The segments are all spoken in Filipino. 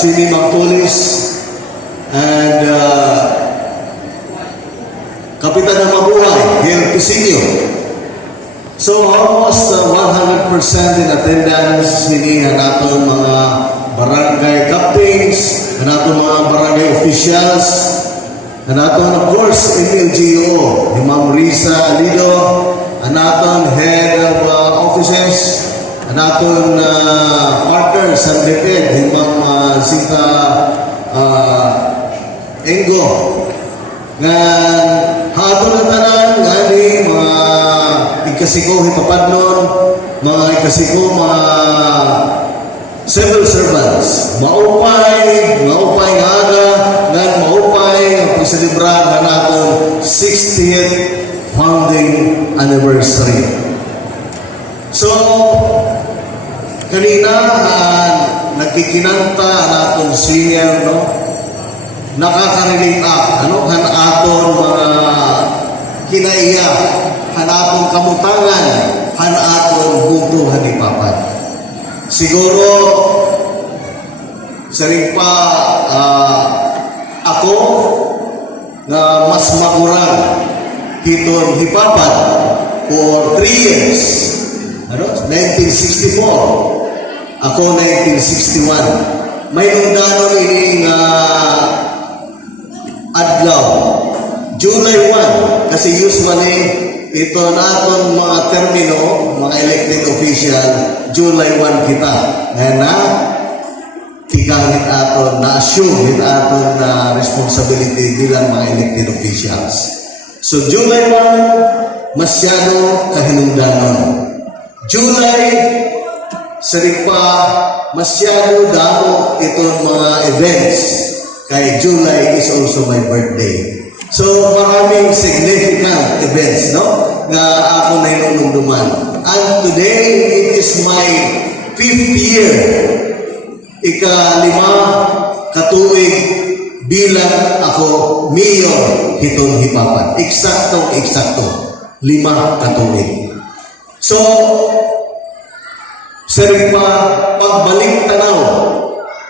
Jimmy Mactulis, and Kapitan ng Mabuhay, Gil Pisinio. So almost 100% in attendance hinihan natin mga barangay captains, natin mga barangay officials, natin of course MLGO, ni Ma'am Risa Alido, natin head of offices, natin partners and DepEd, ni Ma'am Zita Engo. Nga hato na tanan nga ni mga ikasiko hipapadnon, mga ikasiko mga civil servants, maupay nga aga, nga maupay ang pagsalibra nga natin 60th founding anniversary. So kanina nagkikinanta natin senior, no? Nakaka-relate kan aton mga kinaiya, aton kamutangan, aton butuhan ni Papa. Siguro saring pa ako na mas magurang hiton hipapat for 3 years. 1964. Ako 1961. May nungdanon ini nga adlaw, July 1, kasi usually ito naton mga termino, mga elected official, July 1 kita. Ngayon na, tigamit aton, na-assume aton na responsibility bilang mga elected officials. So July 1, masyado kahinungdanon. July, saripa, masyado damo itong mga events. Kay July is also my birthday. So, maraming significant events, no? Nga ako na inunumduman. And today, it is my 5th year. Ika-5 katuig bilang ako mayor hitong hipapan. Eksakto. 5 katuig. So, sering pa pagbalik tanaw,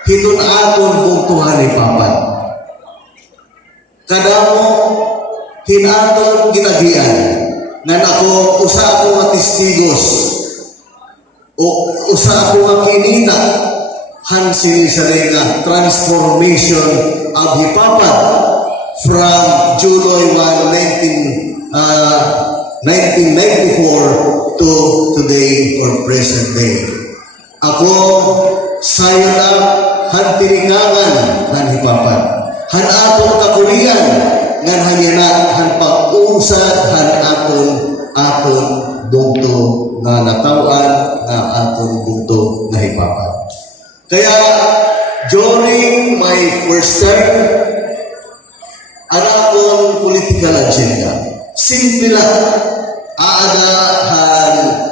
hiton aton bungtuhan ni Papa. Kadamo hinaton ginagian nga ako usa ako nga testigos o usa ako nga kinita han sinisari nga transformation of Hipapan from July 1, 1994 to today or present day. Ako sayo na han tinikangan han Hipapan. Han aton kakulian ngan hanyana han pag-usad han aton bugto nga natawan nga aton bugto nga Hipapan. Kaya during my first term, ang akong political agenda, simple lang, aadahan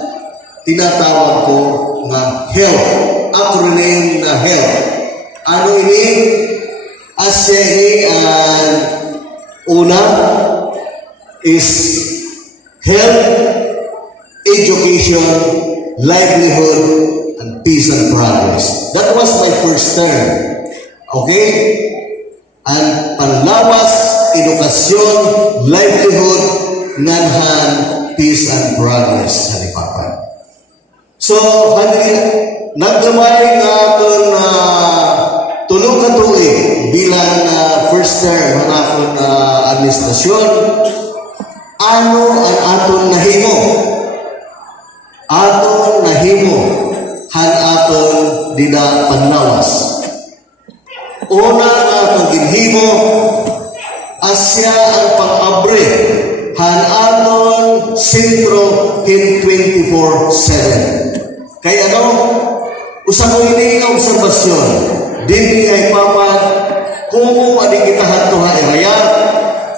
tinatawag ko nga HELP, acronym na HELP. Ano ini? Asya ini una is health, education, livelihood, and peace and progress. That was my first term. Okay? And panlawas, edukasyon, livelihood, nganhan, peace and progress sa Hipapan. So, nagdamay nga itong tulong katuig bilang first term ng akong administrasyon. Ano ang aton nahimo? Aton nahimo han aton dida panlawas. Una nga aton ginhimo asya ang pang-abre han aton sentro in 24/7. Kaya ano? Usa ko ini nga obserbasyon. Dili ay papat kung adi kita hanto ha iraya,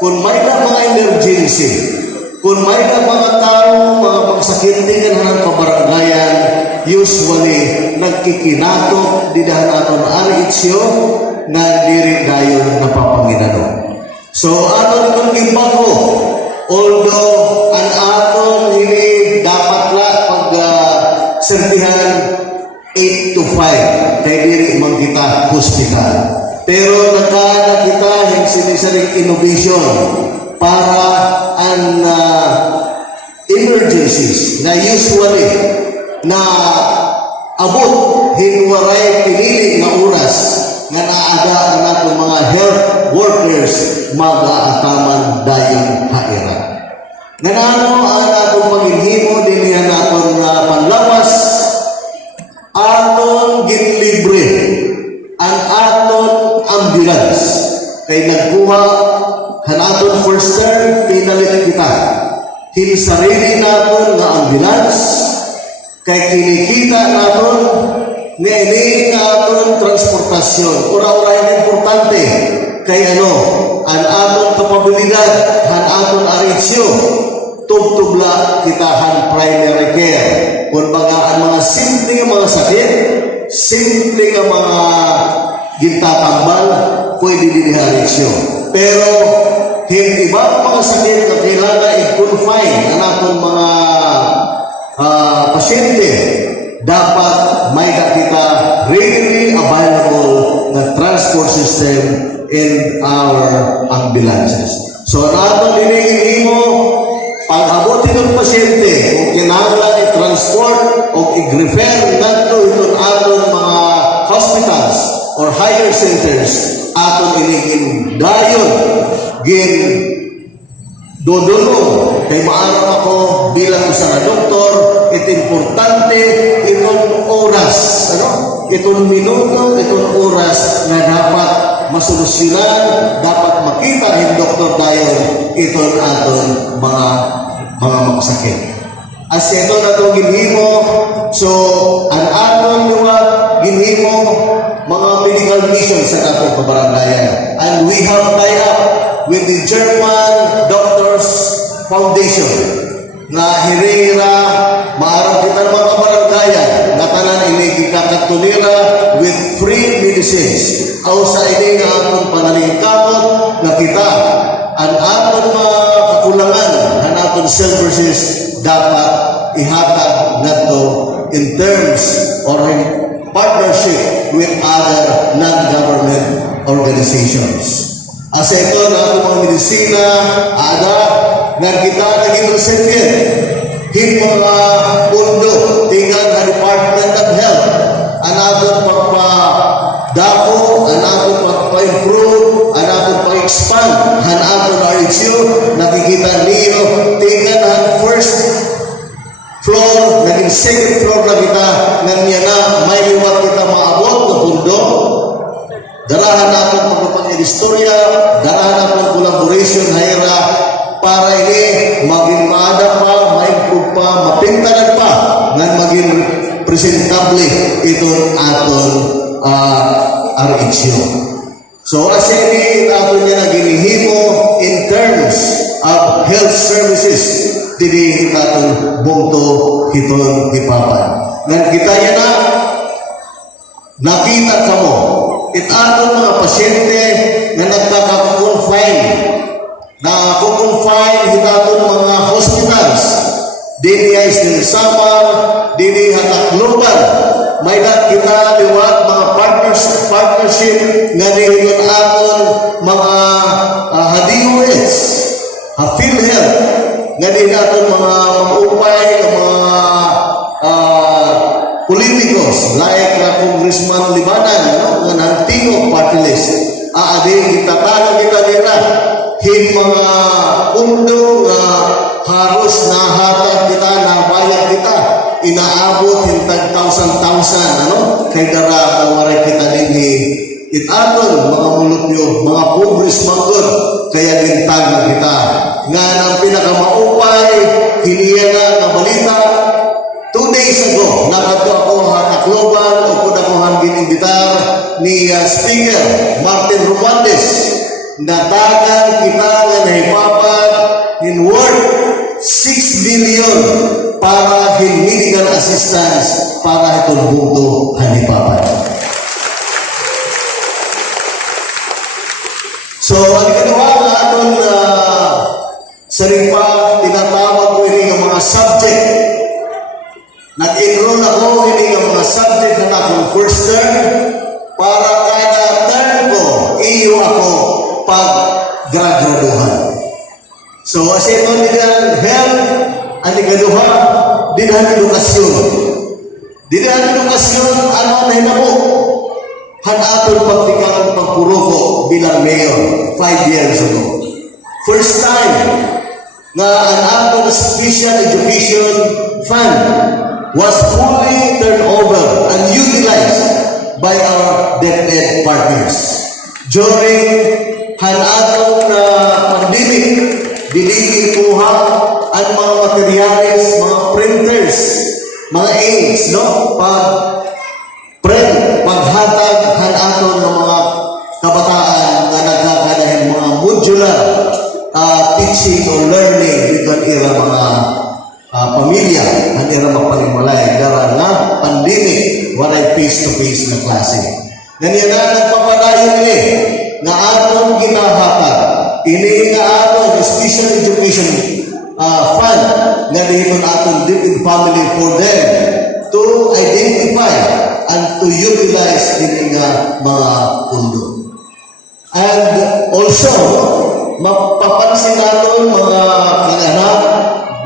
kung may na mga emergency, kung may na mga tao, mga pagsakintingan hanang kabarangayan, usually nagkikinato didahan aton RHO na diri dayon napapanginano. So aton itong gibago, although ang aton ini dapat la pag sertihan 8 to 5 kay diri hospital. Pero nagkaan kita yung sinisaring innovation para ang emergencies na usually na abot hinwaray pinili nga oras nga naaga na nato mga health workers mag-aataman dayon haira. Nga nano ang atong panginhimo dinhi naton nga panlawas aton ginlibre ang aton ambulance kay nagkuha hanaton first term pinalit kita hinsarili naton nga ambulance kay kinikita naton nga ini nga aton transportasyon ura-ura yung importante kay ang aton kapabilidad han aton aritsyo tubtubla kita han primary care kung baga ang mga simple nga mga sakit simple nga mga gintatambal pwede din aritsyo pero hindi ba mga sakit na kailangan i-confine ang aton mga pasyente dapat may kita readily available na transport system in our ambulances. So, nato dinihimo pag-abot itong pasyente kung kinahanglan i-transport o i-refer nato itong aton mga hospitals or higher centers aton inigin dayon gin dodono kay maaram ako bilang isang doktor it importante itong oras itong minuto itong oras na dapat masolusyonan dapat makita hin doktor dayon itong aton mga makasakit as ito na itong ginhimo so ang aton luwag ginhimo mga medical mission sa atong kabarangayan and we have tied up with the German Doctors Foundation nga hirira maarang kita ng mga kabaranggayan na tanan ini gikakatunira with free medicines aw sa ini nga atong panalingkamot na kita ang atong mga kakulangan ang atong services dapat ihatag nato in terms or in partnership with other non-government organizations. As ito na itong mga medisina, ada, na kita naging recipient, hin mga pundo, tingnan ang Department of Health, ang atong pagpa-dako, ang atong pagpa-improve, ang atong pag-expand, ang atong RHU, nakikita niyo, tingnan ang first floor, naging second floor na kita, nang niya na, may liwat kita maabot na pundo, darahan natin pagpapag-istorya, darahan natin collaboration, hayra, para ini maging maada pa, maimprove pa, mapintalan pa, nga maging presentable itong aton RHU. So, as ini aton niya na ginihimo in terms of health services, dili itong bungto hiton hipapan. Ngan kita niya na, nakita ka mo, aton mga pasyente na nagkaka-confine hitaton mga hospitals dini ay Samar, dini Hatakloban may kita liwat mga partnership nga nihingon aton mga HDOS PhilHealth nga din aton mga upay mga politikos like Congressman Libanan nga nantingog party list aadi itatalo kita nila hin mga undo nga haros nahatag kita nabayad kita inaabot hintag thousand kay dara waray kita dinhi itaton mga mulupyo mga pobres manggod kaya gintagan kita nga nang pinakamaupay hiniya nga balita 2 days ago, nakadto ako Hatakloban o kung ako hangin imbitar ni Speaker Martin Romualdez natagan kita nga nahipapan in worth 6 billion para in medical assistance para itong bungto hanipapan. So, ang ginawa nga aton saripa, tinatawag ko ini ng mga subject. Nag-enroll ako ini ng mga subject na akong first term para kada So, as ito nila, health, ang ikaduha, dinahan edukasyon. Dinahan edukasyon, ano na hinabo? Hanaton pagtikang pagpuruko bilang mayor 5 years ago. First time na ang atong special education fund was fully turned over and utilized by our DepEd partners. During hanatong na pandemic, dinigin kuha ang mga materials, mga printers, mga inks, no? Paghatag hanaton ng mga kabataan na nagkakadahin mga modular teaching or learning dito ang ira mga pamilya, ang ira magpanimalay, dara nga pandemic, waray face-to-face na klase. Ganyan na nagpapadayon niya na atong ginahatag. Ini nga atong special education fund na dito atong deep in family for them to identify and to utilize din nga mga pundo. And also, mapapansin natin mga kinganak,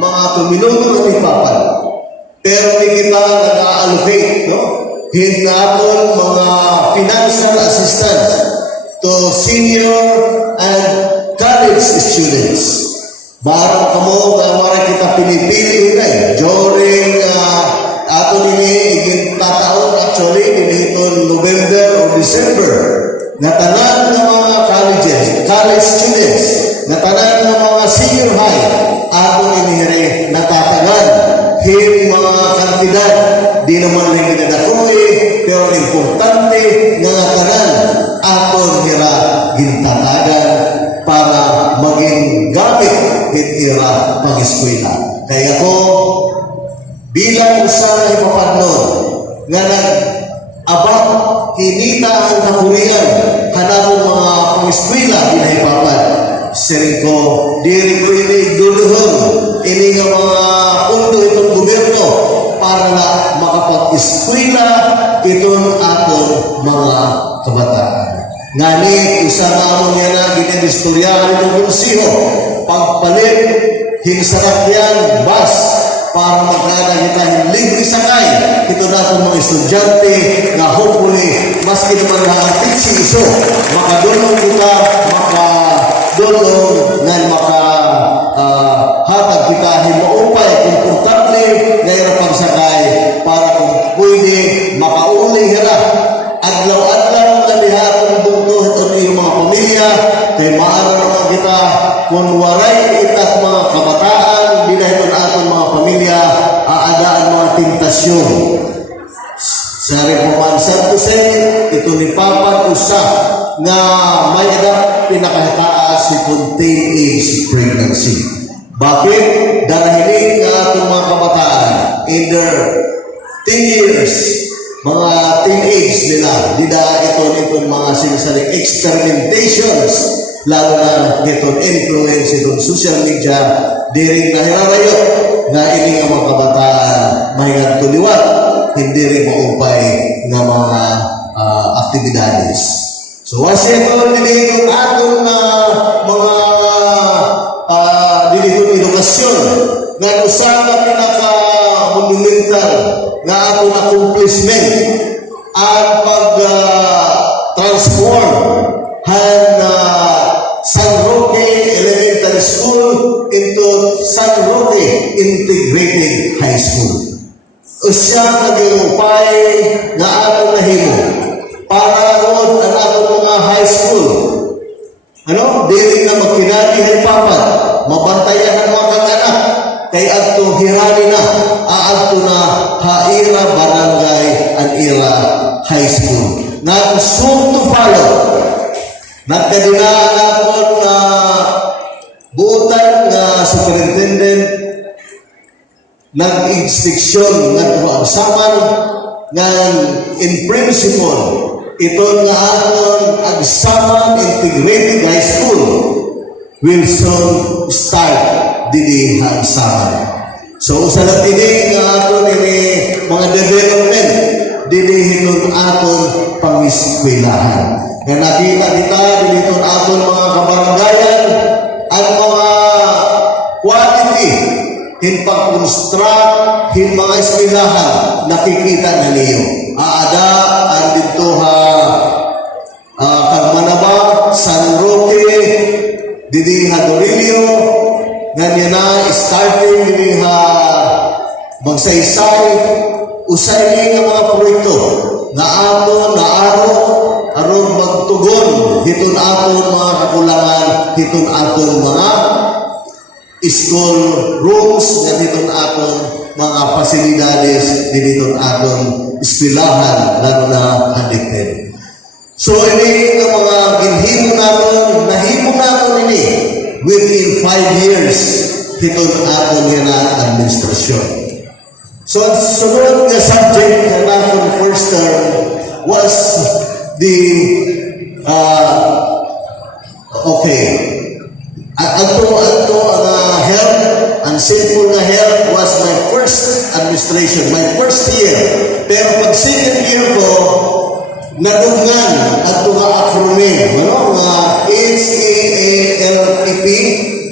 mga tuminulong na ipapan. Pero may kita nag-allocate, no? Hinaton mga financial assistance to senior and college students. Barang kamo na wala kita pinipili na during ato nini igintataon actually diniton November or December na tanan ng mga college students, na tanan ng mga senior high ato inihire natatagan hin mga kantidad di naman rin ginadakoy pero importante nga tanan aton hira gintatagan para maging gamit ira pag-eskwela. Kaya ko bilang usa na ipapadlon nga nag-abang kinita ang kakurian hanapong mga pang-eskwela pinahipapad. Sirin ko, diri ko ini duluhong ini nga mga pundo itong gobyerno para na makapag-eskwela itong atong mga kabataan. Ngani, usa nga mo niya na ginedistoryahan itong konsiho pagpalit hinsakyan bus para magkada kita libre sakay. Ito na itong mga estudyante na hopefully maski naman na si iso makadulong kita, makadulong na makahatag kita himaupay komportable ngayon pagsakay para kung pwede makauli hira adlaw-adlaw na lihatong bungto ito yung mga pamilya kay maara naman kita kung waray itat mga kabataan binahiton atong mga pamilya aadaan mga tentasyon. Sa Reforman Santos ito ni Papa usa nga may edad pinakataas si contain age pregnancy. Bakit? Dahil nga atong mga kabataan in their 10 years mga teenage nila, dida ito mga sinasaling experimentations, lalo na itong influence itong social media, diring nahirarayo na ini nga mga kabataan mahingan tuliwat, hindi rin maupay ng mga aktibidades. So, kasi ito dinitong atong mga dinitong edukasyon na usang pinaka-monumental na atong accomplishment ang pag-transform San Roque Elementary School into San Roque Integrated High School. Usya nag-iupay na atong nahimo para roon ang atong mga high school. Dili na magkinati hipapan, mabantayan ang mga kang-anak, kay adto hirani na, aadto na Haira Barangay and Ira High School. Na soon to follow, nagkadinaan natin na buutan na superintendent nag-instruction nga tuwagsaman nga in principle ito nga aton agsaman integrated high school will soon start dili agsaman. So sa latini nga aton ini mga development dili hinon aton pang-eskwelahan. Nga nakita kita dili aton mga kabarangayan ang mga quality, hin pag-construct, hin mga eskwelahan, nakikita na niyo. Aada, andito Kagmanaba, San Roque, didi Dorillo, ganyan na, starting didi Magsaysay, usay ni nga mga proyekto, na aro, aron magtugon, hiton aton mga kakulangan, hiton aton mga school rooms, nga hiton aton mga pasilidades, hiton aton eskwelahan, lalo na handikted. So, ini ang mga ginhimo natin, nahimo natin ini within 5 years hitong aton nga na administrasyon. So, sunod nga subject na natin first term was the Ato ang health, ang simple nga health was my first administration, my first year. Pero pag second year ko, nadungan at nga acronym, nga HAALPP,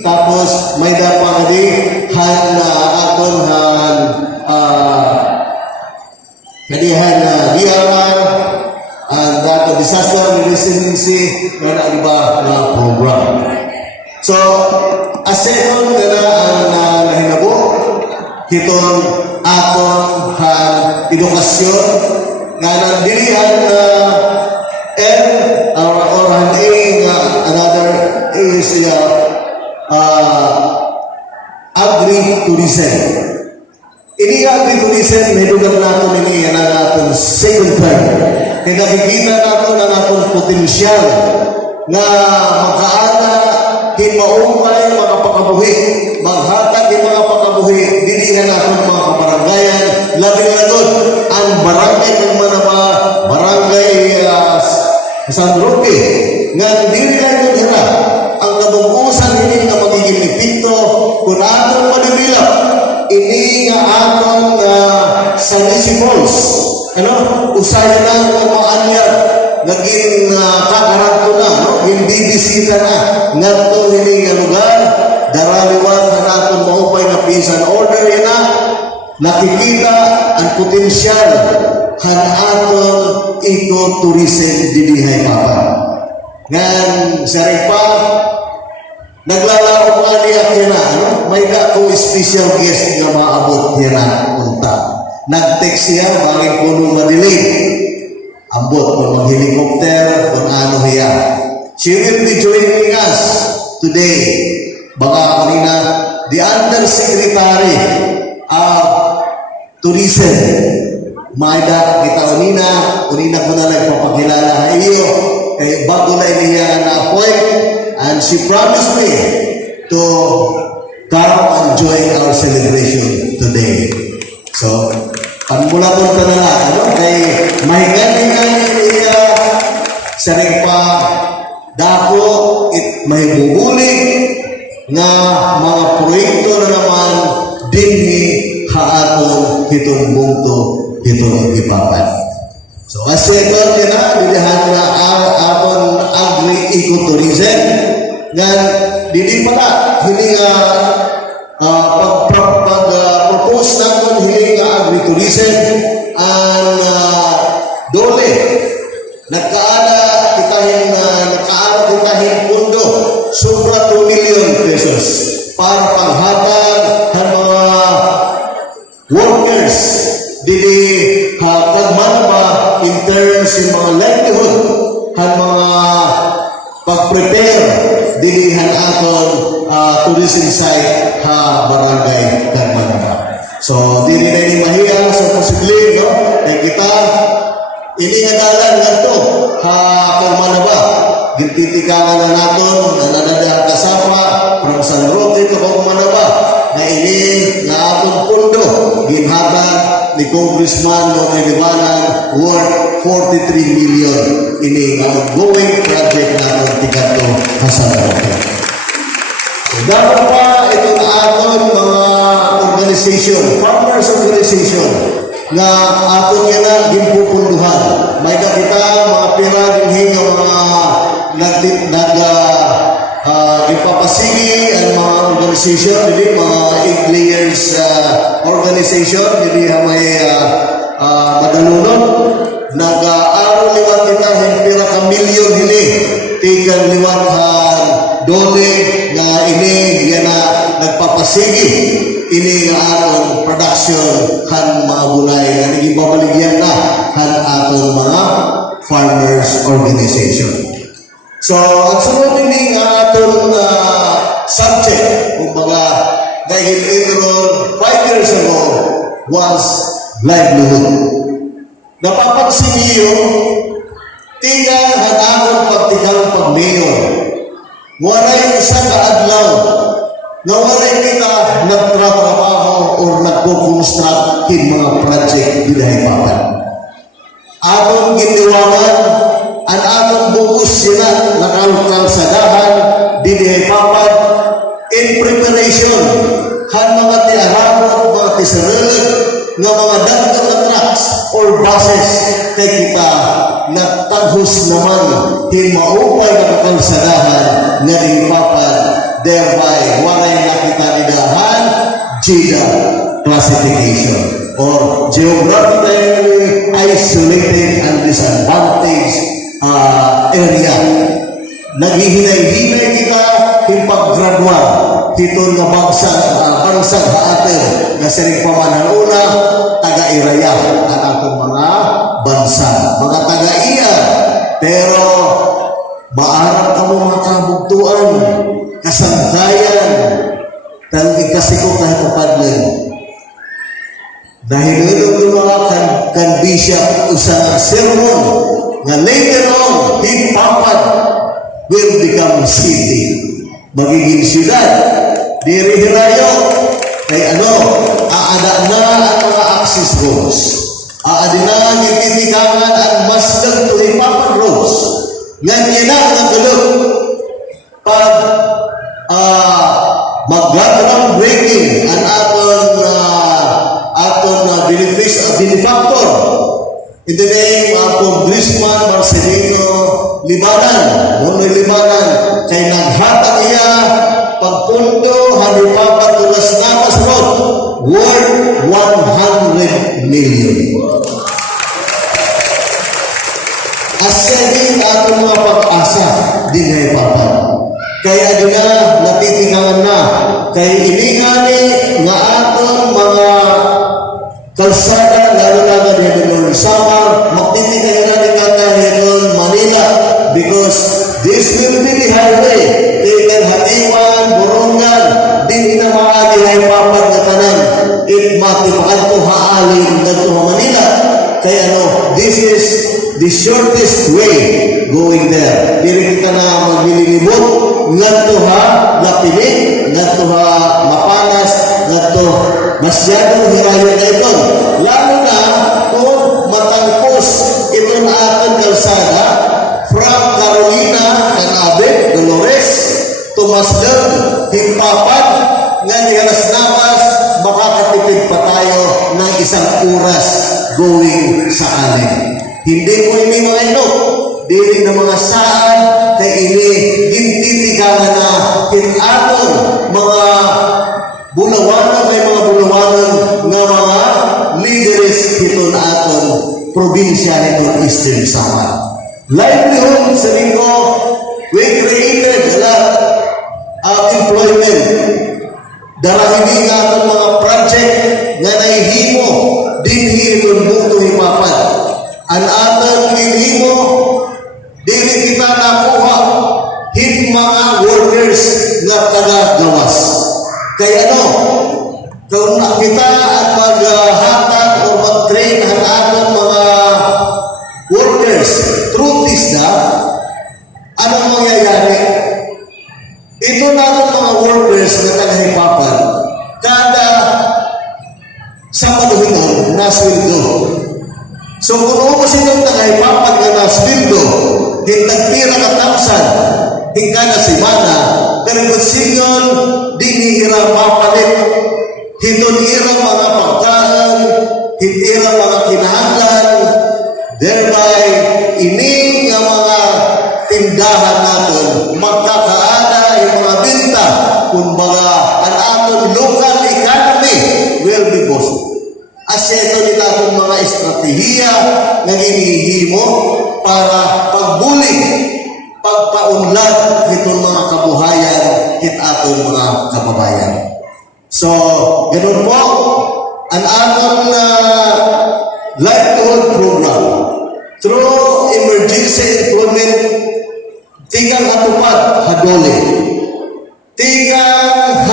tapos may dapang kadihan DRR, and that disaster resiliency, na program. So, as second ang nahinabo, hitong aton edukasyon, nga nandilihan another is agri-tourism. Ini agri-tourism, hidugan natin ini yan ang ating second term. Kaya nakikita natin ang ating potensyal na makaana maumay mga pakabuhi, maghatag yung mga pakabuhi, dinihan natin mga kabarangayan, labing-lagod, ang barangay ng Manaba, barangay San Roque, nga dili lang yun hira, ang kabungkusan hindi na magiging ipinto, kung atong manimilap, ini nga atong San Luis Falls, usayo na ang mga anyar, naging kakaranto na, bibisita na, nga ito hindi nga lugar, daraliwan na natin maupay na peace and order, yan na, nakikita ang potensyal han aton eco-tourism dinihay papa. Ngan, saring pa, naglalaro nga niya kina, may ko special guest nga maabot niya na punta. Nag-text siya, bagay puno na delay. Ambot kung mag-helicopter, kung ano hiya. She will be joining us today. Baka kanina, the Undersecretary of Tourism. Maida, kita unina ko na nagpapakilala iyo. Eh, bago na iniya na-appoint. And she promised me to come and join our celebration today. So, panmula-punta na lang, kay mahigani-gani niya sa ring pa dako, may bubulig nga mga proyekto na naman dinhi haaton hitong bungto hitong ipapan. So, as second na, dilihan na aton agri-ecotourism nga dili pala, hindi nga pag-propose natin hindi nga agri-tourism and dole nagkaala kitahin pundo sobra 2 million pesos para panghatag ng mga workers dili Kagmanaba in terms ng mga livelihood ng mga pag-prepare dilihan aton tourism site barangay Kagmanaba. So, dili na ni mahiya sa posible, kaya kita inihadalan nga ito Kagmanaba. Gintitikangan na natin na nanadahang kasama from San Roque to Kagmanaba na ini na atong pundo ginhatag ni Congressman Nonoy Libanan worth 43 million ini nga ongoing project natin tigato San Roque. Dapat pa itong aton mga organization, farmers organization, na aton nga na ginpupunduhan. May nakita mga pira din hinga mga ipapasigi ang mga organization, dili mga 8 layers organization, dili may madalunod. Nag-aaral liwat kita, hempira ka milyon hili. Tikan liwat dole nga ini yan na nagpapasigi ini nga atong production han mga gulay nga nagibabaligyan na han atong mga farmers organization. So, ang sunod ini nga atong subject kung mga dahil enrolled 5 years ago was livelihood. Napapansin niyo, tingnan ang akong pagtikang pag-mayor. Waray isa ka adlaw na waray kita nagtratrabaho o nagpo-construct in mga project dinahipapan. Atong giniwangan, ang atong buos sila nakalsadahan dinahipapan in preparation han mga tiarabot, mga tisarelog, nga mga dagdag na trucks or buses kay kita nagtaghos naman himaupay na kakalsadahan nga dihipapan, thereby waray nakita nidahan GIDA classification or geographically isolated and disadvantaged area. Naghihinay-hinay kita himpag-gradual hiton nga bansag haater nga siring pamananuna taga-iraya ang atong mga bansa, mga taga-iya, pero maarap ka mo mga kabugtuan, kasangkayan, tang ikasiko kahit kapadlan. Dahil ito mga kan bishop usang sermon nga later on, himpapad will become city. Magiging siyudad. Dirihirayo. Kay aada na ang mga access roads. Aadi na ang ititikangan at masdag to himpapad roads. Ganyan na ang galog. Pag mag-ground breaking ang aton benefactor in the name of Congressman Marcelino Libanan, Nonoy Libanan, kay naghatag iya pagpundo hanipapat tulas Napas Road worth 100 million. Asya atong mga pag-asa din ay papan. Kaya di na natitingangan na kay iningani nga aton mga kalsada lalo na nga din summer magtitikahiran ni kakahiron Manila because this will be the highway taken Hatiwan, Borongan din na mga dihipapan na tanan it matipakan to haalin na to Manila kaya this is the shortest way going there. Dili kita na maglilibot ngadto lapinig, ngadto mapanas, ngadto masyadong hirayon na ito. Lalo na kung matangpos ito na ating kalsada from Carolina, Canabe, Dolores, Tomasdag, Himpapan, nga ni Alas Namas, makakatipid pa tayo ng 1 oras going sa Alin. Hindi ko ini mga inok, dili na mga saan, kay ini gintitigangan na hinaton mga bulawanan, may mga bulawanan nga mga leaders ito na aton probinsya nito Eastern Samar. Livelihood sa linggo, we created a lot of employment. Darahini nga aton mga project nga naihimo dinhi itong buto himapan. Ang aton hinimo, dili kita nakuha hin mga workers nga taga-gawas. Kaya kung kita at maghatag o mag-train ang ating mga workers through TISDA, anong mangyayari? Ito natin mga workers na taga-hipapan, kada Sabado na sweldo. So kung umasin ng taga-hipapan nga na sweldo, hintagpira ka tamsan, hingga na simana, karikot sinyon, dinihira mapalit, hiton-ira mga pagkaan, hitira mga kinahanglan, thereby, ini nga mga tindahan natin, magkakaada yung mga binta, kung mga pamilya nga ginihimo para pagbulig, pagpaunlad itong mga kabuhayan kit atong mga kababayan. So, ganun po, ang atong livelihood program through emergency employment tigang atupad hadole. Tigang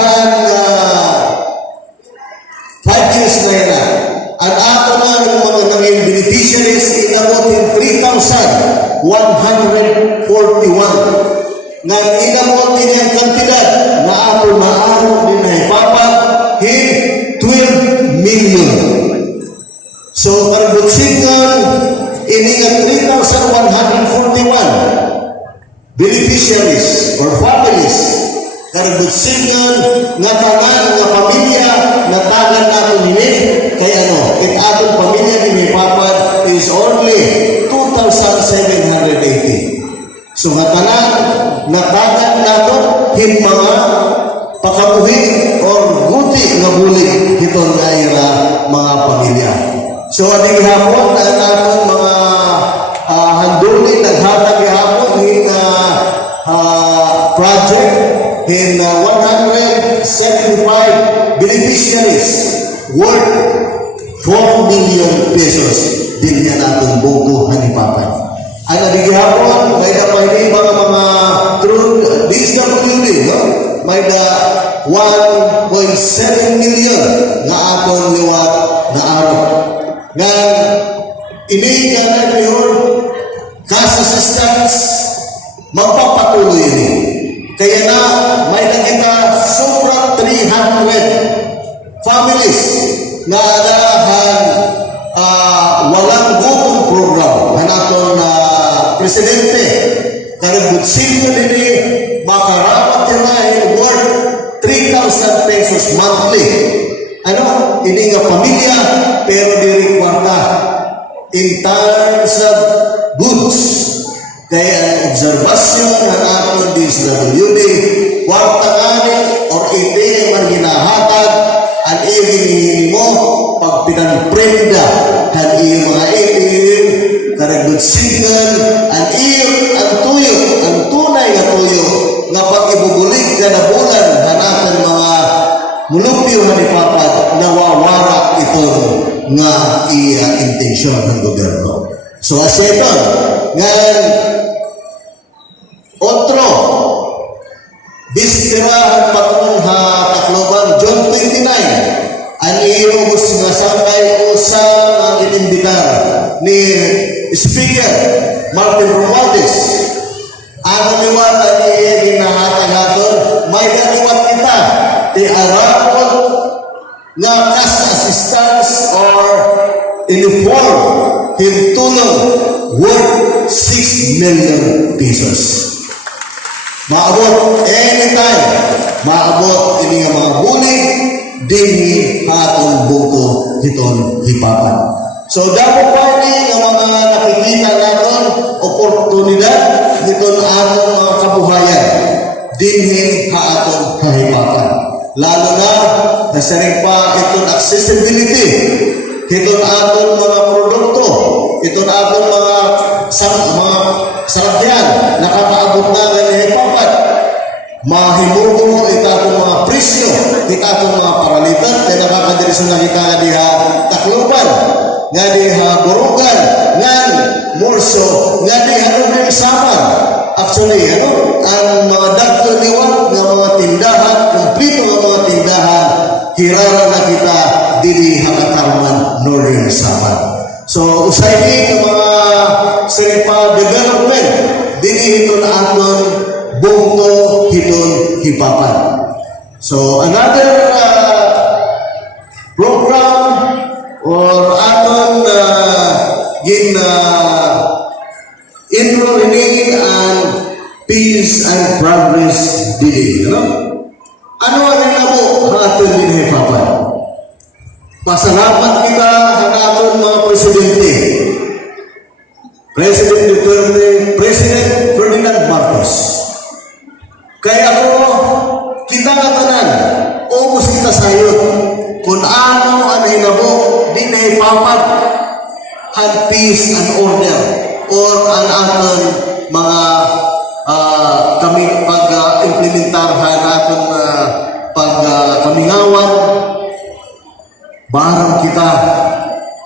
5 years na yan. Ang ato na ng mga naging beneficiaries inabot in 3,141. Nga inabot din ang kantidad na ato maaro din na ipapat in 12 million. So, karabutsingan, iningat 3,141 beneficiaries or families karabutsingan nga tanan nga pamilya na tanan nato nini kay ano it atong pamilya ni papad is only 2,780. So nga tanan na tanan nato hin mga pakabuhi or guti nga bulig hiton nga ira mga pamilya. So aning hapon ang atong mga handuli naghatag gihapon hin project in 175 beneficiaries worth 4 million pesos din yan atong buko hanipapan. Ang nabigihapon may na pwede mga through DSWD, no? May na 1.7 million nga atong liwat na araw. Nga ini nga na cash assistance magpapatuloy ini. Kaya na may nakita sobrang 300 families na adahan walang gutom program na naton presidente kaributsin na nini makarapat tirahin worth 3,000 pesos monthly. Ano? Ini nga pamilya pero diri kwarta in terms of goods. Kaya ang obserbasyon ng atong DSWD, kwarta nganin or ite man ginahatag, ang iyong mo, pag pinanprenda, ang iyong mga itin, karagdutsingan, ang iyong, ang tuyo, ang tunay na tuyo, nga pag ibubulig ka na bulan, hanatan mga mulupyo hanipapad, nawawara ito nga iya intensyon ng gobyerno. So, as ito, ngayon, otro, bispera ang patong Tacloban, June 29, ang iubos nga sakay usang ang inimbitar ni Speaker Martin Romualdez. Ang liwat ang ginahatag-hatod, may naliwat kita, ti arapon nga cash assistance or uniform, hintulong worth 6 million pesos. Maabot anytime, maabot ini nga mga bulig, dinhi hatong buko hiton hipapan. So dapat pa ni nga mga nakikita naton oportunidad hiton atong mga kabuhayan, dinhi hatong kahipapan. Lalo na nasaring pa iton accessibility, hiton atong mga produkto, hiton atong mga sarakyan, nakakaabot na ganyan papat. Mahimugo itatong mga presyo, itatong mga paralitan, kaya nakakadiris na kita nga diha Tacloban, nga diha Borongan, nga Morso, nga diha Rubem Saman. Actually, ang mga dagko niwat nga mga tindahan, kumplito nga mga tindahan, hirara na kita dili Hakatarman, Northern Saman. So, usay ni ng mga seripa development, dili ito na aton bungto hiton hipapan. So, another program or aton enrolling and peace and progress bidding. Ano ang nabo ang aton hipapan? Pasalamat kita ang aton mga presidente. President Duterte, President Ferdinand Marcos. Kaya ako, kita nga tanan, ubos kita sayot, kung ano ang hinabo, di na ipapat, ang aton mga kami pag-implementarhan aton pag-kamingawan, barang kita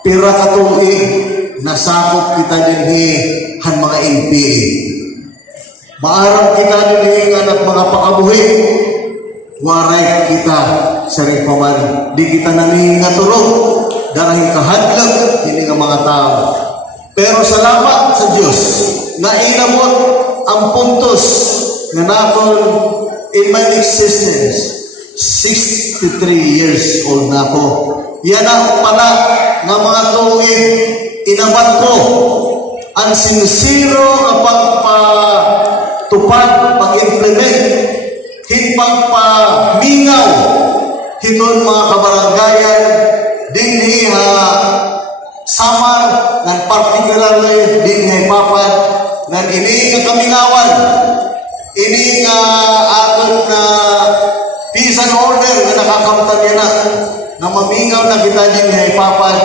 pira katuig nasakop kita dinhi han mga NPA. Maarang kita dinhi anak mga pakabuhi, waray kita sa paman, di kita naninga turog darahin kahadlag kini nga mga tao. Pero salamat sa Dios na inabot ang puntos nga naton in my existence. 63 years old na ako. Yan ang pala nga mga tuig inabat ko ang sincero nga pagpatupad, pag-implement, pagpamingaw hiton mga kabaranggayan dinhi Samar ng particularly dinhi Papad ng ini nga kamingawan, ini nga aton na peace and order nga nakakamtan niya na mamingaw na kita dinhi Papad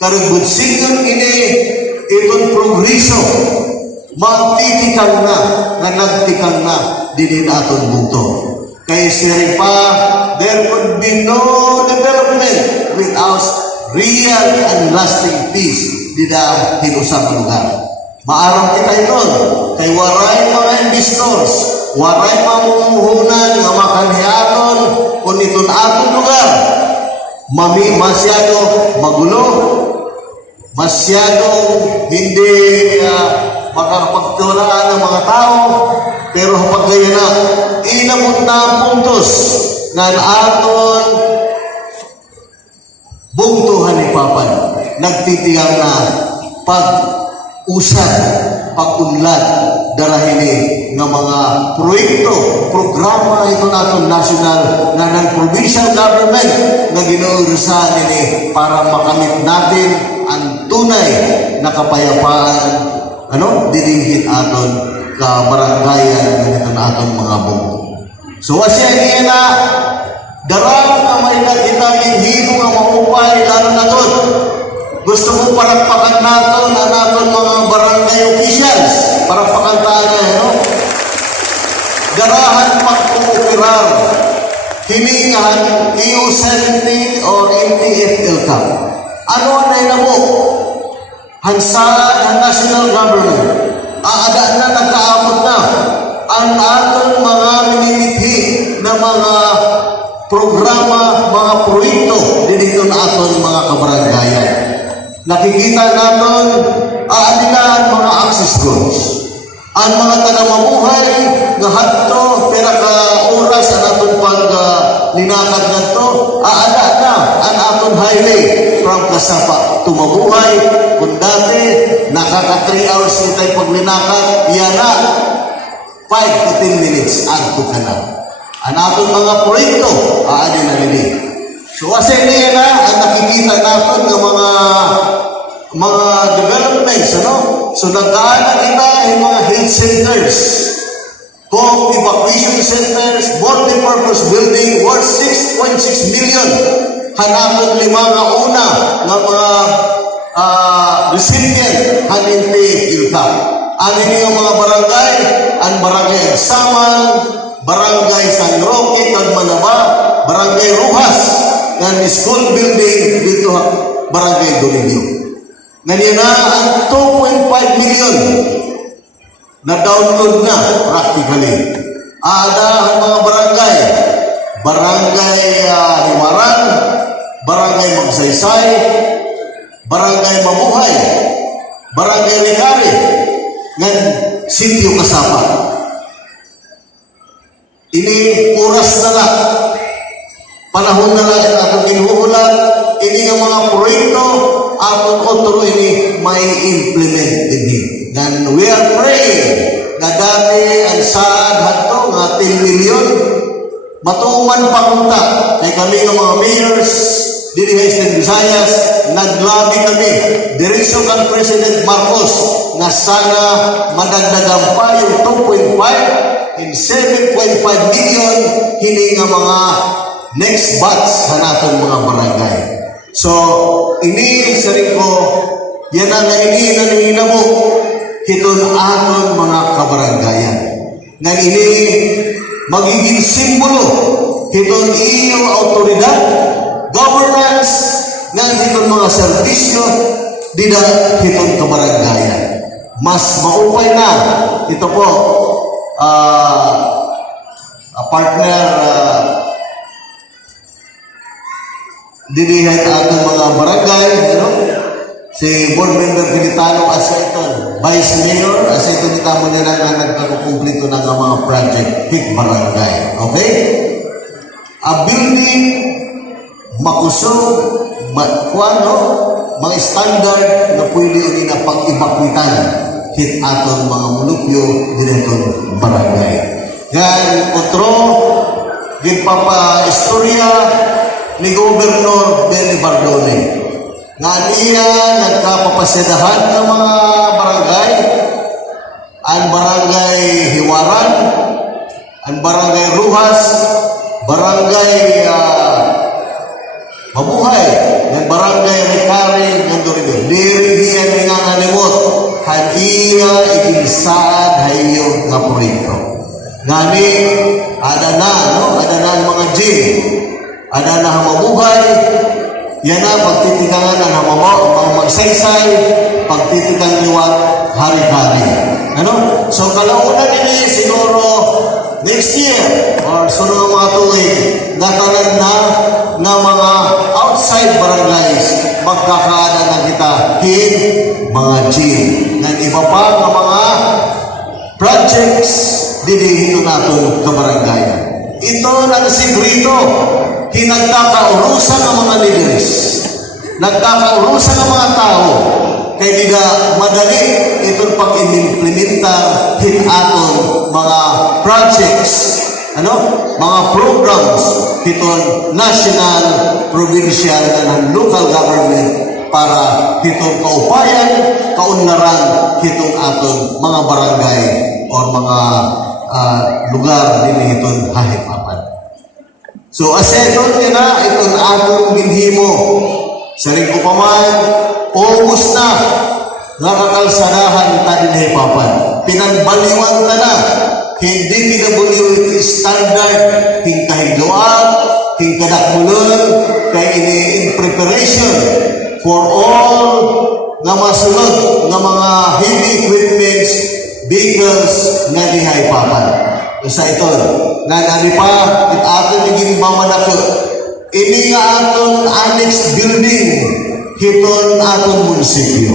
karugod singon ini itong progreso magtitikang na nga nagtikang na dinhi aton buto. Kay siri pa, there would be no development without real and lasting peace dida hinusang lugar. Maarang kita iton, kay waray mga investors, waray mamumuhunan nga makanhiaton kung iton atong lugar. Masyado magulo, masyado hindi makapagtulaan ng mga tao, pero kapag ganyan na, inabot na ang puntos na aton bungtuhan ni Papan, nagtitiyang na pag-usad, pag-unlad, darahini ng mga proyekto, programa ito natin national na ng provincial government na ginuurusan nini para makamit natin ang tunay na kapayapaan didinghin aton ka baranggayan ng itong aton mga bungto. So asya niya na darang na may nakita hino nga maupay lalo na doon. Gusto mo palakpakan nato na naton mga barangay officials para pakantaan niya, Garahan pagpupupirar hiningahan EU70 or NTFL Cup. Ano na inamo? Hansaan ang national government. Aada na nagkaamot na ang atong mga minimithi na mga programa, mga proyekto dito na aton mga kabaranggayan. Nakikita natin aanilan mga access roads. Ang mga taga-mabuhay nga hadto pera ka oras ang aton pag-linakad ngadto aada na ang aton highway from Kasapa to Mabuhay. Kung dati nakaka 3 hours nitay paglinakad, yan na 5 to 10 minutes adto ka na. Ang aton mga proyekto aadi na nini. So asay niya na ang nakikita natin ng mga developments, So nagdaan kita yung mga health centers, home evacuation centers, multi-purpose building worth 6.6 million. Hanapon 5 nga una ng mga recipient haninti ilka. Ano yung mga barangay, ang barangay Agsaman, barangay San Roque, Tagmanaba, barangay Ruhas, ng school building dito barangay Dolinyo. Ganyan na ang 2.5 million na download na practically. Ada ang mga barangay, barangay Himaran, barangay Magsaysay, barangay Mabuhay, barangay Licari, ng Sitio Kasapa. Ini oras na lang, panahon na lang at atong ginuhulan, ini ang mga proyekto atong otro ini may implement din. And we are praying na dati ang saad hadto nga 10 million matuman pakunta kay kami ng mga mayors dili sa Eastern Visayas naglabi kami direksyon kan President Marcos na sana madagdagan pa yung 2.5 and 7.5 million hini nga mga next batch sa naton mga barangay. So, ini saring ko, yan ang naninina mo hiton aton mga kabaranggayan. Nga ini magiging simbolo hiton iyong autoridad, governance, nga hiton mga serbisyo, dida hiton kabaranggayan. Mas maupay na, ito po, partner, dinihat ating mga barangay, si board member Pilitano asa ito, vice mayor, asa ito kita mo na lang nagkakukumplito ng mga project hit barangay. Okay? A building, makusog, mga standard na pwede yung pag-ibakwitan hit atong mga mulupyo dinitong barangay. Yan, otro, ginpapa-istorya ni Gobernador Benny Bardone. Nga niya nagkapapasedahan ng mga barangay, ang barangay Hiwaran, ang barangay Ruhas, barangay Mabuhay, ang barangay Ricari, ng Dorido. Diri hiyan nga nalimot, haniya iginsad hayo nga proyekto. Ngani, ada na ang mga gym, ada na Mabuhay, yan na pagtitikangan ng mga magsaysay, pagtitikang liwat, hari-hari. So kalaunan ini siguro next year or sunod mga tuwing natanan na mga outside barangays magkakaada na kita in mga gym. Ng iba pa ng mga projects didihito natin kabaranggayan. Ito ang sigrito. Nagkakaurusan ng mga leaders, nagkakaurusan ng mga tao, kaya di madali itong pag-implementa aton mga projects, mga programs, itong national, provincial, and local government para itong kaupayan, kaunlaran, itong aton mga barangay o mga lugar din itong hahipapan. So, aseton niya na itong atong ginhimo. Saring ko pa man, August na, nakakalsadahan tayo na hipapan. Pinanbaliwan ta na, hindi PWD standard, hingkahigluan, hingkadakmulun, kaya ini in preparation for all na masunod na mga heavy equipments, vehicles na dihipapan. Sa ito, nga nani pa, at aton naging mamanakot. Ini nga aton annex building, hiton aton munisipyo.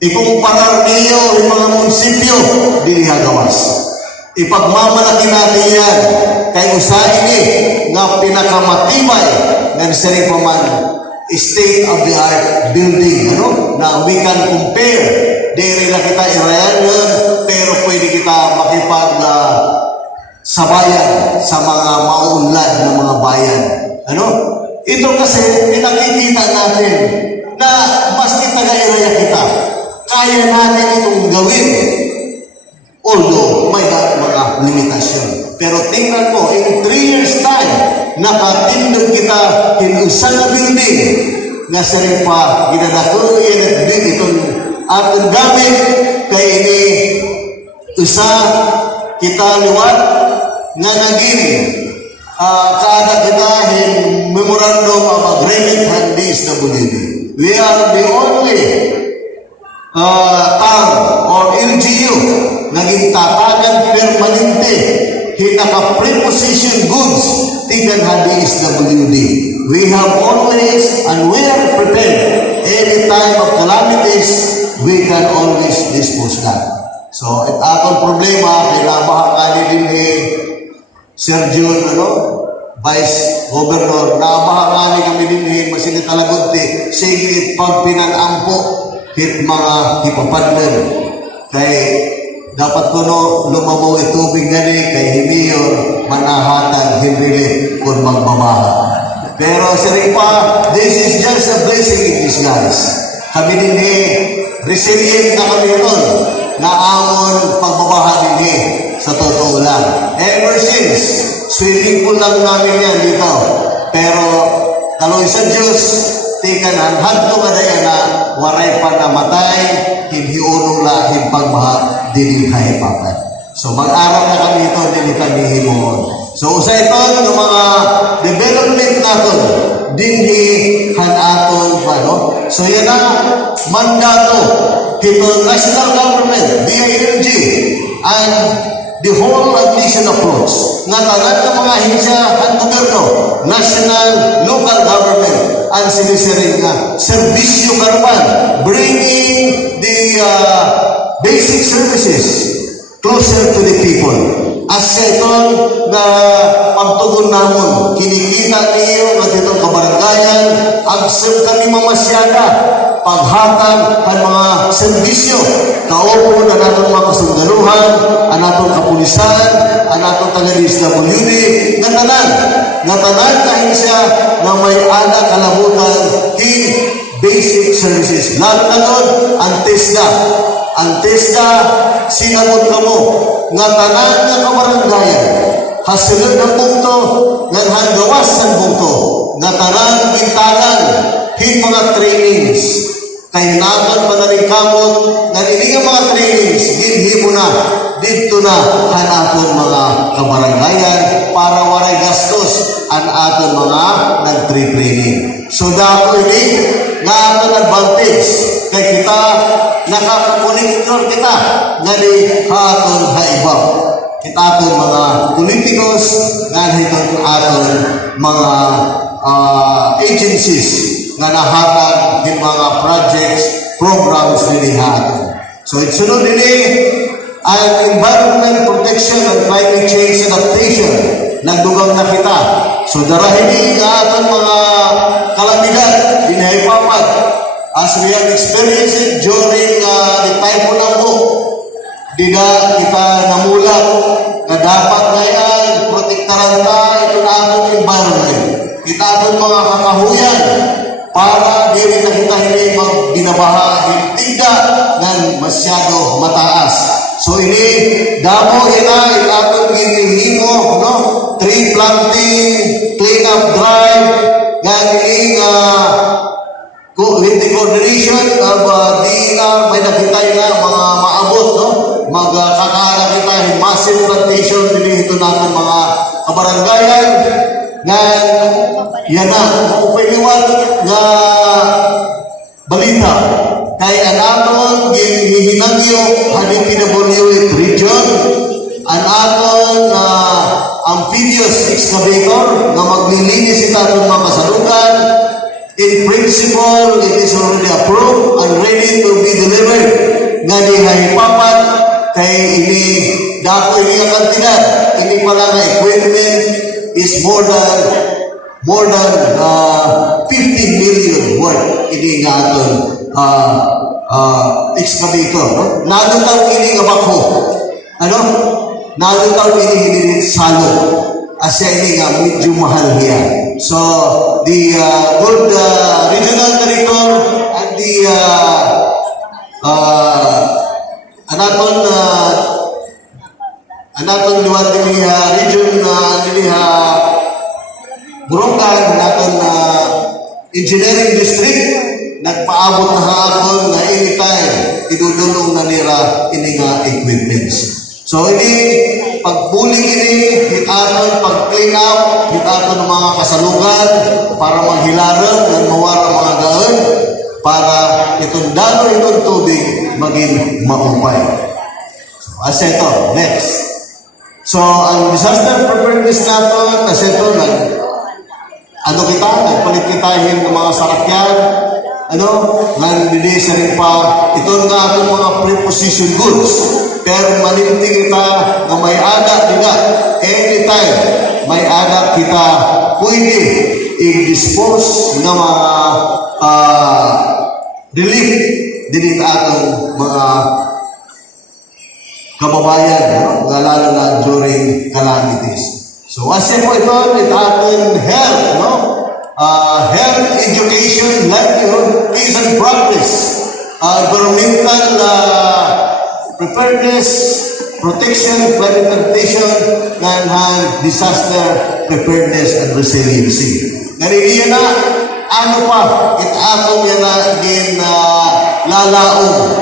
Ikumparar niyo yung mga munisipyo, dinihagawas. Ipagmamalaki natin yan, kay usahin ni, nga pinakamatibay, nga sari pa man, state-of-the-art building, na we can compare. Diri na kita irayan yun, pero pwede kita makipag sa bayan, sa mga mauunlad ng mga bayan. Ito kasi, pinakikita natin na mas kitagairaya kita. Kaya natin itong gawin. Although, may mga limitasyon. Pero tingnan mo, in 3 years time, nakatindog kita inusan na building na saring pa ginadakuin at din itong atong gamit kay ini usa kita liwat nga naging kada kita memorandum of agreement and DSWD. We are the only town or LGU naging tatagan permanente hinaka-preposition goods tigan ha DSWD. We have always and we are prepared any time of calamities we can always dispose that. So, at atong problema, kailangan ka din Sergio, Vice Governor, naabahangani kami din masini talagunti, sige pag pinanampo, hit mga hipapadler. Kay, dapat ko lumabaw itubig gani, kay Himiyor, manahatag, hindi kung magbabaha. Pero siripa, this is just a blessing in disguise. Kami din resilient na kami ron, na amon pagbabaha din sa totoo lang. Ever since, swimming pool lang namin yan dito. Pero, taloy sa Diyos, tikanan, hagto ka na yan na waray pa namatay, hindi unong lahing pagbaha, dili hahipapan. So mag-aral na kami ito, dili kami himuon. So usa ito ng mga development natin, dinhi hanaton pa, no? So yan na, mandato, ito national government, via energy, and the whole admission approach, nga tanan ng mga ahensya at gobyerno, national, local government, ang sinisiring nga, serbisyo karupan, bringing the basic services closer to the people. As itong na pagtugon namon, kinikita niyo at itong kabaranggayan, agsel kami mamasyada, paghatag ang mga serbisyo, kaupo na natong mga kasundaluhan, ang natong kapulisan, ang natong taga-DSWD, nga tanan kahin siya na may anak kalabutan in basic services. Lahat na doon, ang TESDA, sinamot ka mo, nga tanan nga kabaranggayan, hasilod ng bungto, nga hanggawas ng bungto, nga tanan bintagan, hin mga trainings, kay naman manaling kamot, nga nilingang mga trainings, dinhi mo na, dito na hanapon mga kabaranggayan, para waray gastos, ang aton mga nag-training. So dako ini, nga aton advantage, kay kita, nakakakonektor kita, nga di aton haibaw. Kita aton mga politikos, nga hiton aton mga agencies, nga nahatag ng mga projects, programs nilihatag. So itsunod ini, ang environment protection and climate change adaptation, nagdugang na kita. So darahin ini nga aton mga kalamidad, inaipapat, as we have experienced it during the Typhoon Ambo, di na kita namulat na dapat ngayon protektaran ta ito na atong environment. Kita atong mga kakahuyan para di rin na kita hindi magbinabaha, hindi ng masyado mataas. So ini, damo ina, atong ginihimo, no? Tree planting, clean up drive, nga ini with the coordination of may nakita nga mga maabot, no? Magkakaala kita massive plantation dito natin mga kabaranggayan nga yan na upiliwan nga balita kay anaton hihinagyo hadin PWH region an aton amphibious excavator nga maglilinis ita aton mga kasalukan. In principle, it is already approved and ready to be delivered. Nga di haipapat kay ini dako ini ang kantidad. Ini pala nga equipment is more than 15 million worth. Ini nga aton excavator. No? Nadutaw ini nga bako. Ano? Nadutaw ini hindi salo. Asya ini nga medyo mahal hiya. So, the good regional director and the anaton luwad dili region dili Burongan anaton engineering district nagpaabot na hapon na anytime idudulong na nila ini nga equipments. So ini pagbuling ini hitanon pag-clean up hitanon ng mga kasalugan para maghilarang ng mawara mga daon para itong dalo itong tubig maging maupay. So as ito, next. So ang disaster preparedness nato kasi ito nagpalit kita ng mga sarakyan nandili sa rin pa ito nga atong mga preposition goods pero malinti kita na may anak nila anytime may anak kita pwede i-dispose ng mga relief din atong mga kababayan lalo na during calamities. So as po ito ating health health, education, livelihood, peace and progress, environmental preparedness, protection, climate adaptation, and disaster preparedness and resiliency. Naririyan na ano pa, aton yan na again na lalaong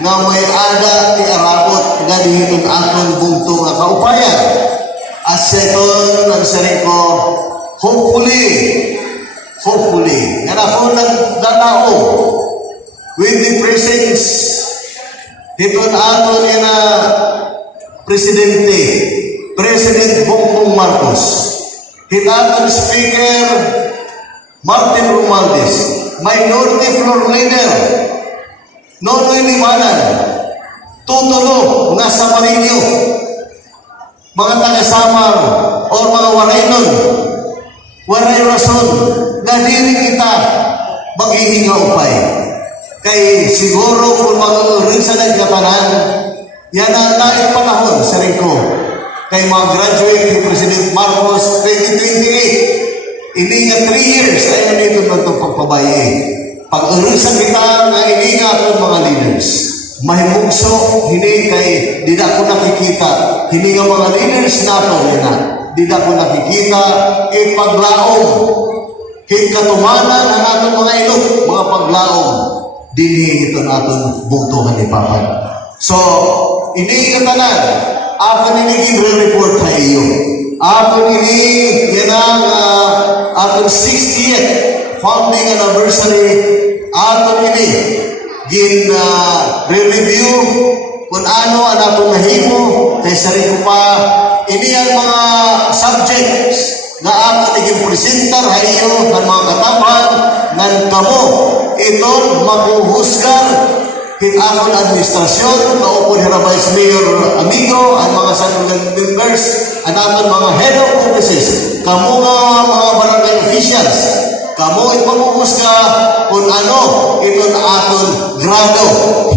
nga may ada ti arabot ganihin aton bugto nga kaupayan. As second, ang sarin ko, hopefully, nga na ako naglalao with the presence hiton aton yan na President Bongbong Marcos, hitaton Speaker Martin Romualdez, Minority Floor Leader Nonoy Limanan, tutulo nga sa Marinyo, mga taga-Samar o mga waraynon, waray rason na diri kita maghihinga upay. Kay siguro kung mag-uring sa nagkatanan, yan ang naik panahon sa ko. Kay mga graduate ni President Marcos 2028, ini nga 3 years ay nandito na itong pagpabayi. Pag-urusan kita nga ini nga itong mga leaders. Mahimugso, hindi kay di na ako nakikita. Hindi nga mga leaders nato na di na ako nakikita. Ipaglaong, hikatumanan ang atong mga ilog, mga paglaong. Dinihin ito natin buktuhan ni Papa. So, ini katanan, ako nini report sa iyo. Ako nini, yan ang atong 60th founding anniversary. Ako nini, re-review kung ano ang atong nahimo, kay sarili ko pa, ini ang mga subjects na ako naging presenter sa iyo ng mga katapan ng kamo. Ito maghuhusgan hitahon administrasyon, kaupo ni Vice Mayor Amigo, ang mga sanungan members, at ang mga head of offices, kamo nga mga barangay officials, kamo ipaghuhusga kung ano ito na aton grado,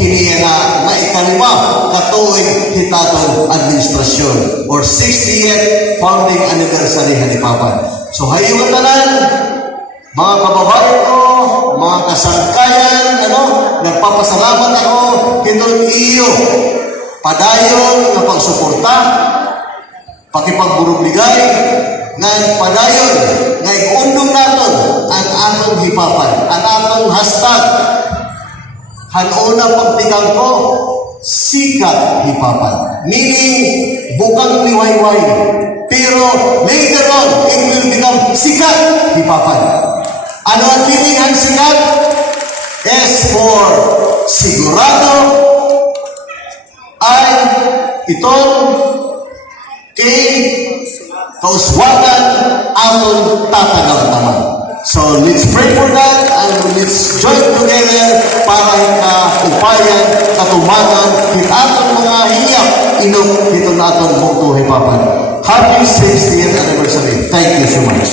hiniya na ikalima katuig hitaton administrasyon or 60th founding anniversary ni Papa. So hayong tanan, mga kababayan ko, mga kasangkayan, nagpapasalamat ako kitong iyo padayon na pagsuporta, pakipagburugligay, nga padayon nga ikundong naton ang atong hipapan, ang atong hashtag. Hanuna pagtigang ko, sikat hipapan. Meaning, bukang liwayway. Pero later on, it will become sikat hipapan. Ano ang meaning ang sikat? S for sigurado, I itong K kauswagan atong tatagamtaman. So let's pray for that and let's join together para upayan, katumanan, hitatong mga hiyap, inom ito na atong bukto hipapan. Happy 60th anniversary. Thank you so much.